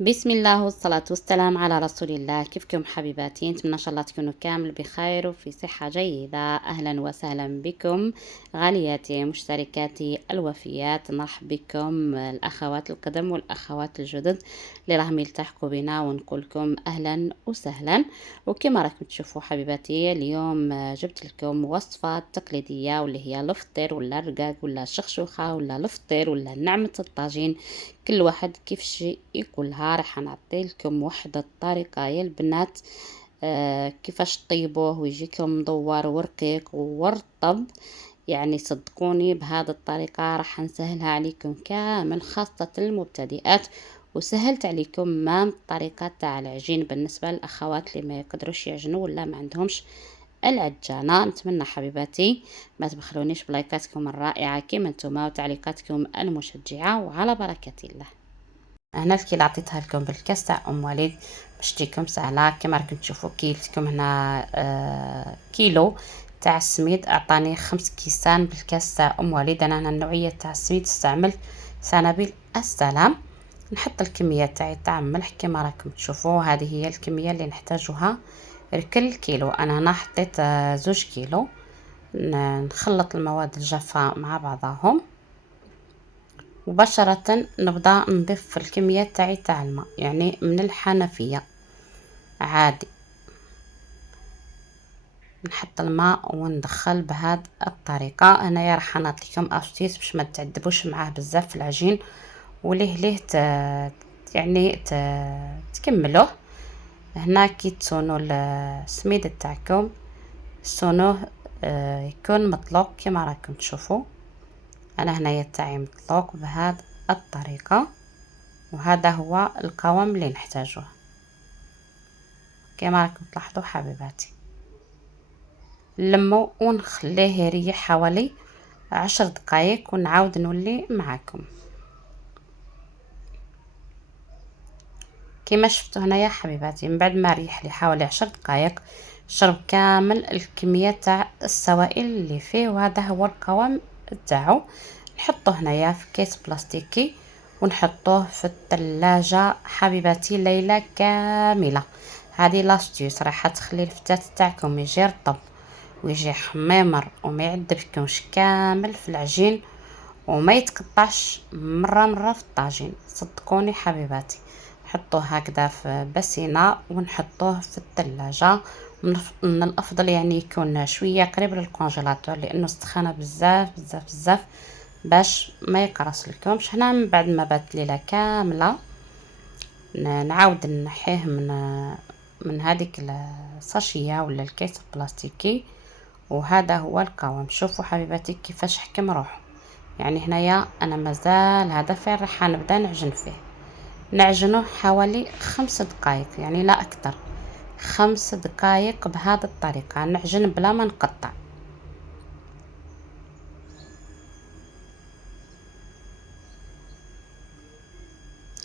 بسم الله والصلاة والسلام على رسول الله. كيفكم حبيباتي؟ نتمنى ان شاء الله تكونوا كامل بخير وفي صحة جيدة. اهلا وسهلا بكم غالياتي مشتركاتي الوفيات. مرحب بكم الاخوات القدم والاخوات الجدد اللي راهم يلتحقوا بنا، ونقول لكم اهلا وسهلا. وكما راكم تشوفوا حبيباتي، اليوم جبت لكم وصفة تقليدية، واللي هي الفطير ولا الرقاق ولا الشخشوخة ولا الفطير ولا نعمة الطاجين، كل واحد كيفاش يقولها. راح نعطي لكم واحد الطريقه يا البنات كيفاش طيبوه ويجيكم مدور ورقيق ورطب. يعني صدقوني بهذه الطريقه راح نسهلها عليكم كامل، خاصه المبتدئات. وسهلت عليكم ما الطريقه تاع العجين بالنسبه للاخوات اللي ما يقدروش يعجنوا ولا ما عندهمش العجانة. نتمنى حبيباتي ما تبخلونيش بلايكاتكم الرائعة كما نتوما وتعليقاتكم المشجعة، وعلى بركة الله. هنا الكيل عطيتها لكم بالكاس تاع ام وليد باش تجيكم سهله. كما راكم تشوفوا كيلتكم هنا كيلو تاع السميد اعطاني 5 كيسان بالكاس تاع ام وليد. انا هنا النوعيه تاع السميد استعملت سنابل السلام. نحط الكميه تاعي تاع ملح كما راكم تشوفوا، هذه هي الكميه اللي نحتاجها لكل كيلو. انا هنا حطيت 2 كيلو. نخلط المواد الجافه مع بعضهم مباشرة. نبدأ نضيف الكمية تاعي تاع الماء، يعني من الحنفية عادي. نحط الماء وندخل بهذه الطريقة. انايا راح نعطيكم اشتيس باش ما تعذبوش معاه بزاف في العجين، وليه يعني تكملوه. هنا كي تصونوا السميد تاعكم صونوه يكون مطلوق كما راكم تشوفوا. انا هنايا تاعي مطلوق بهذه الطريقة، وهذا هو القوام اللي نحتاجه كما راكم تلاحظوا حبيباتي. نلمو ونخليه يريح حوالي 10 دقائق ونعاود نولي معاكم. كما شفتوا هنايا حبيباتي، من بعد ما ريح لي حوالي 10 دقائق شرب كامل الكميه تاع السوائل اللي فيه، وهذا هو القوام تاعو. نحطه هنايا في كيس بلاستيكي ونحطوه في الثلاجه حبيباتي ليله كامله. هذه لاستيوس راح تخلي الفتات تاعكم يجي رطب ويجي حميمر وما يعذبكمش كامل في العجين، وما يتقطعش مره في الطاجين. صدقوني حبيباتي، نحطوه هكذا في بسينه ونحطوه في الثلاجه. من الافضل يعني يكون شويه قريب للكونجيلاتور، لانه سخانه بزاف بزاف بزاف باش ما يقرص لكمش. هنا من بعد ما بات ليله كامله نعاود نحيه من هذيك الساشيه ولا الكيس البلاستيكي، وهذا هو القوام. شوفوا حبيباتي كيفاش حكم روحه. يعني هنايا انا مازال هذا فين راح نبدا نعجن فيه. نعجنه حوالي 5 دقائق، يعني لا اكثر. 5 دقائق بهذه الطريقه نعجن بلا ما نقطع.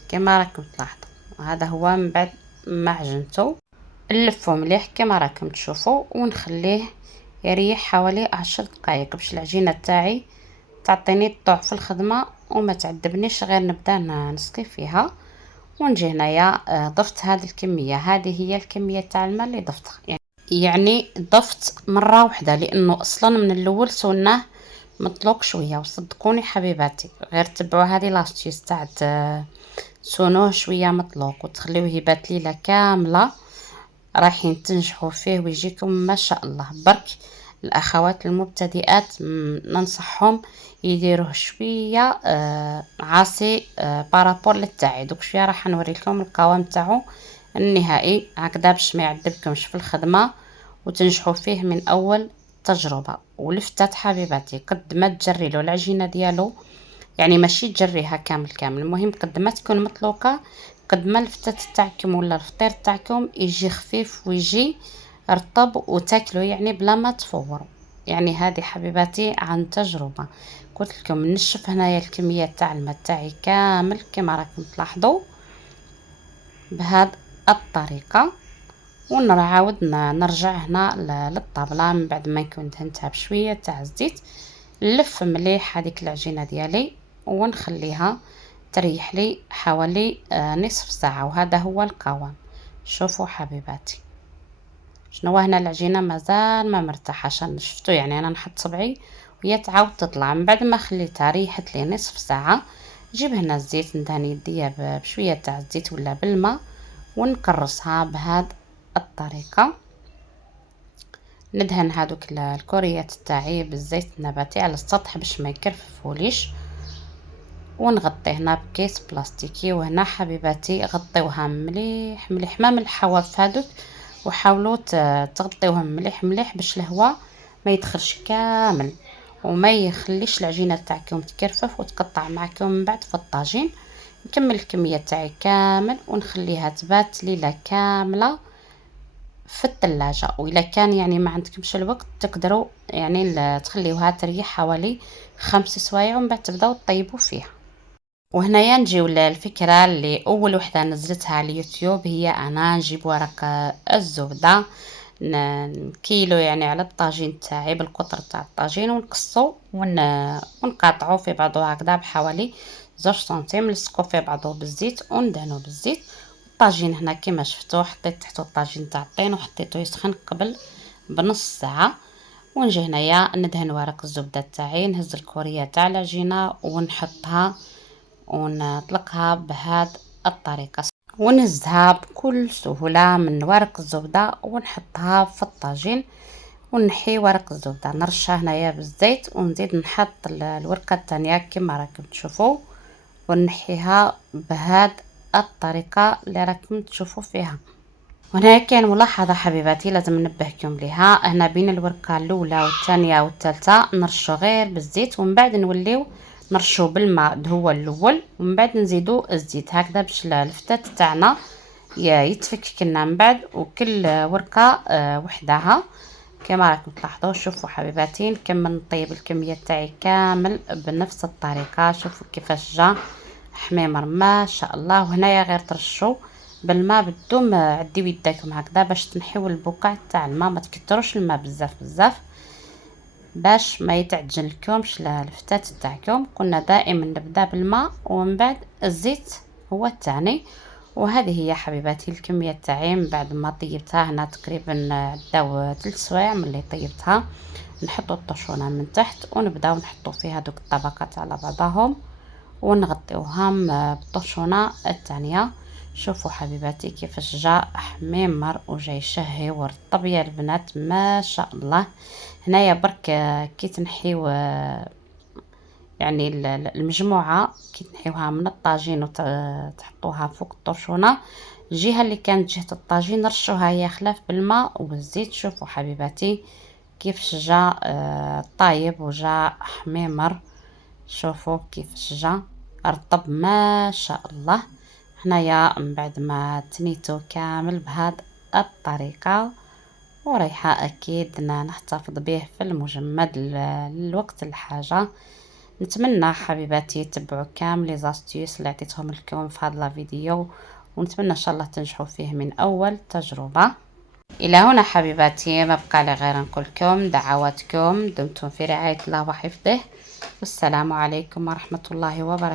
كما راكم تلاحظوا هذا هو. من بعد ما عجنته نلفه مليح كما راكم تشوفوا ونخليه يريح حوالي 10 دقائق باش العجينه تاعي تعطيني الطوع في الخدمه وما تعذبنيش. غير نبدا نسقي فيها. ونجي هنايا ضفت هذه الكميه، هذه هي الكميه تاع الماء اللي ضفتها. يعني ضفت مره واحده، لانه اصلا من الاول سوناه مطلوق شويه. وصدقوني حبيباتي غير تبعوا هذه لاستيوس تاع تسونوه شويه مطلوق وتخليوه يبات ليله كامله، رايحين تنجحوا فيه ويجيكم ما شاء الله. برك الاخوات المبتدئات ننصحهم يديروه شويه عاصي بارابور للتاعي. دوك شويه راح نوري لكم القوام تاعو النهائي هكذا باش ما يعذبكمش في الخدمه وتنجحوا فيه من اول تجربه. ولفتات حبيباتي قد ما تجري له العجينه ديالو، يعني ماشي تجريها كامل، المهم قد ما تكون مطلوقه قد ما الفتات تاعكم ولا الفطير تاعكم يجي خفيف ويجي رطب وتاكلوا يعني بلا ما تفوروا. يعني هذه حبيباتي عن تجربه. قلت لكم نشف هنايا الكميه تاع الماء تاعي كامل كما راكم تلاحظوا بهذه الطريقه. ونعاود نرجع هنا للطابله من بعد ما نكون دهنتها بشويه تاع الزيت. نلف مليح هذيك العجينه ديالي ونخليها تريح لي حوالي نصف ساعة، وهذا هو القوام. شوفوا حبيباتي شنو هنا العجينة مازال ما مرتاحة، شفتوا يعني انا نحط صبعي وهي تعاود تطلع. من بعد ما خليتها ريحت لي نصف ساعة، نجيب هنا الزيت، ندهن يديا بشوية تاع الزيت ولا بالماء، ونكرسها بهذه الطريقة. ندهن هذوك الكوريات تاعي بالزيت النباتي على السطح باش ما يكرففوليش، ونغطيه هنا بكيس بلاستيكي. وهنا حبيباتي غطيوها مليح مليح، ما من الحواف هذوك، وحاولوا تغطيوهم مليح مليح باش الهواء ما يدخلش كامل وما يخليش العجينه تاعكم تكرفف وتقطع معكم من بعد في الطاجين. نكمل الكميه تاعي كامل ونخليها تبات ليله كامله في الثلاجة. وإذا كان يعني ما عندكمش الوقت تقدروا يعني تخليوها تريح حوالي 5 سوايع، ومن بعد تبداو تطيبوا فيها. وهنايا نجيو للفكرة اللي أول وحدة نزلتها على اليوتيوب، هي أنا نجيب ورق الزبدة كيلو يعني على الطاجين تاعي بالقطر تاع الطاجين، ونقصو ونقاطعو في بعضو هكذا بحوالي 2 سنتيم، نلصقو في بعضو بالزيت وندهنو بالزيت. الطاجين هنا كما شفتو حطيت تحتو الطاجين تاع الطين وحطيته يسخن قبل بنص ساعة. ونجي هنايا ندهن ورق الزبدة تاعي، نهز الكورية تاع العجينة ونحطها ونطلقها بهذه الطريقة، ونهزها بكل سهولة من ورق الزبدة ونحطها في الطاجين. ونحي ورق الزبدة نرشها هنايا بالزيت، ونزيد نحط الورقة الثانية كما راكم تشوفوا، ونحيها بهذه الطريقة اللي راكم تشوفوا فيها. وهنا كاين ملاحظة حبيباتي لازم ننبهكم ليها، هنا بين الورقة الأولى والثانية والثالثة نرشو غير بالزيت، ومن بعد نوليو نرشو بالماء هو الأول، ومن بعد نزيدو الزيت هكذا باش الفتات تاعنا يتفكك لنا من بعد، وكل ورقة وحدها كما راكم تلاحظوا. شوفوا حبيباتي نكمل نطيب الكمية تاعي كامل بنفس الطريقة. شوفوا كيفاش جا حميمر ما شاء الله. وهنايا غير ترشوا بالماء بدون عديو يداكم هكذا باش تنحيو البقع تاع الماء، ما تكتروش الماء بزاف بزاف باش ما يتعجن لكمش الفتات تاعكم. كنا دائما نبدا بالماء ومن بعد الزيت هو الثاني. وهذه هي حبيباتي الكميه تاعي من بعد ما طيبتها. هنا تقريبا عداو 3 سوايع من اللي طيبتها. نحطوا الطشونه من تحت ونبداو نحطوا فيها دوك الطبقات على بعضهم ونغطيوهم بالطشونه الثانيه. شوفوا حبيباتي كيفاش جا حميمر وجاي شهي ورطب يا البنات ما شاء الله. هنايا برك كي تنحيو يعني المجموعه كي تنحيوها من الطاجين وتحطوها فوق الطرشونه، الجهه اللي كانت جهه الطاجين رشوها هي خلاف بالماء والزيت. شوفوا حبيباتي كيفاش جا طايب وجا حميمر. شوفوا كيفاش جا رطب ما شاء الله. هنايا من بعد ما تنيتو كامل بهذه الطريقه وريحه اكيد نحتفظ به في المجمد للوقت الحاجه. نتمنى حبيباتي تتبعوا كامل لي زاستيوس اللي عطيتهم لكم في هذا الفيديو، ونتمنى ان شاء الله تنجحوا فيه من اول تجربه. الى هنا حبيباتي ما بقى لي غير نقول لكم دعواتكم، دمتم في رعايه الله وحفظه، والسلام عليكم ورحمه الله وبركاته.